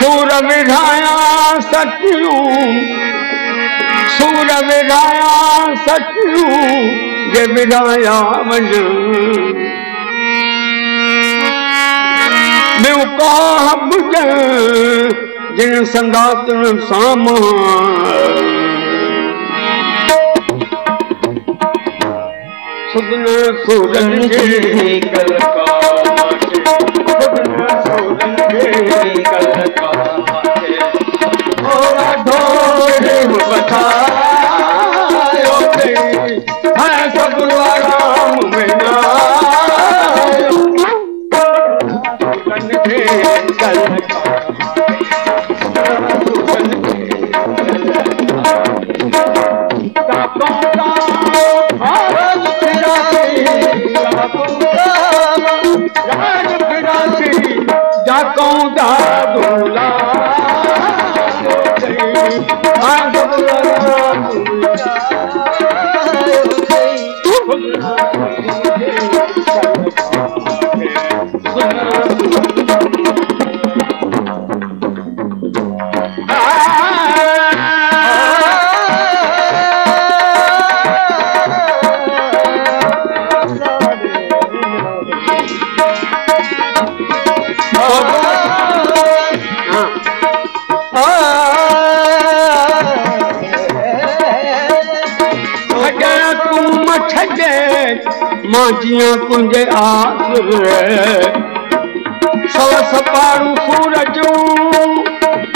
सूर विधाया सचियूं, सूर विधाया सचियूं, जे विधाया वञ ॿियो का बुझ जिन संगातुनि सामान सुगना सूरन जे कलकार सुगना सूरन जे कलकार थोड़ा ढोरे बतायो ते है सब आराम में ना सूरन जे कलकार जिया तुझे आसुर सव सपारू सूरजू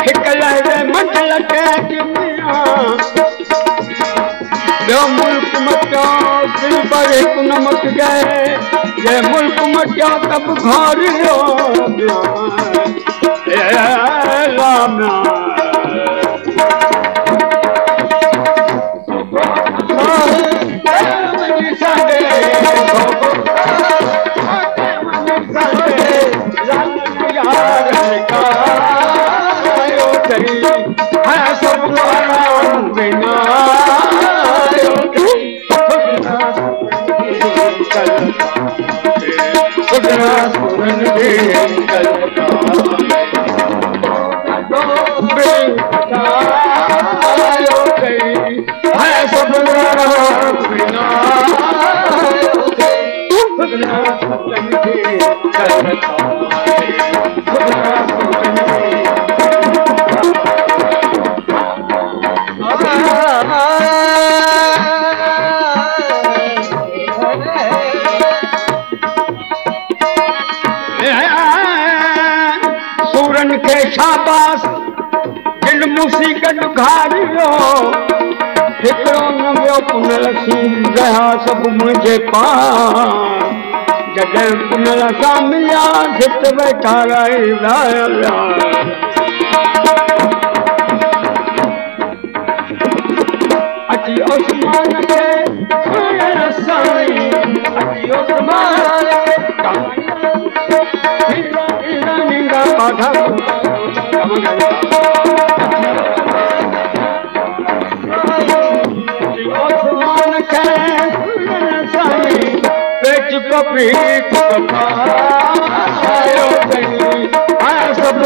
हिक लहरे मंडल के ॿियो मुल्क मटियो दिल पर हिक न मट गए ये मुल्क मटियो तब घर सूरन के शाबाश जिन मुसीबत घारियो हिकिड़ो न वियो पुनल सी रहा सब मुझे पास जॾहिं पुनल सां मिलिया सित वेठा रहिया अची उस्मान खे साईं अची उस्मान सब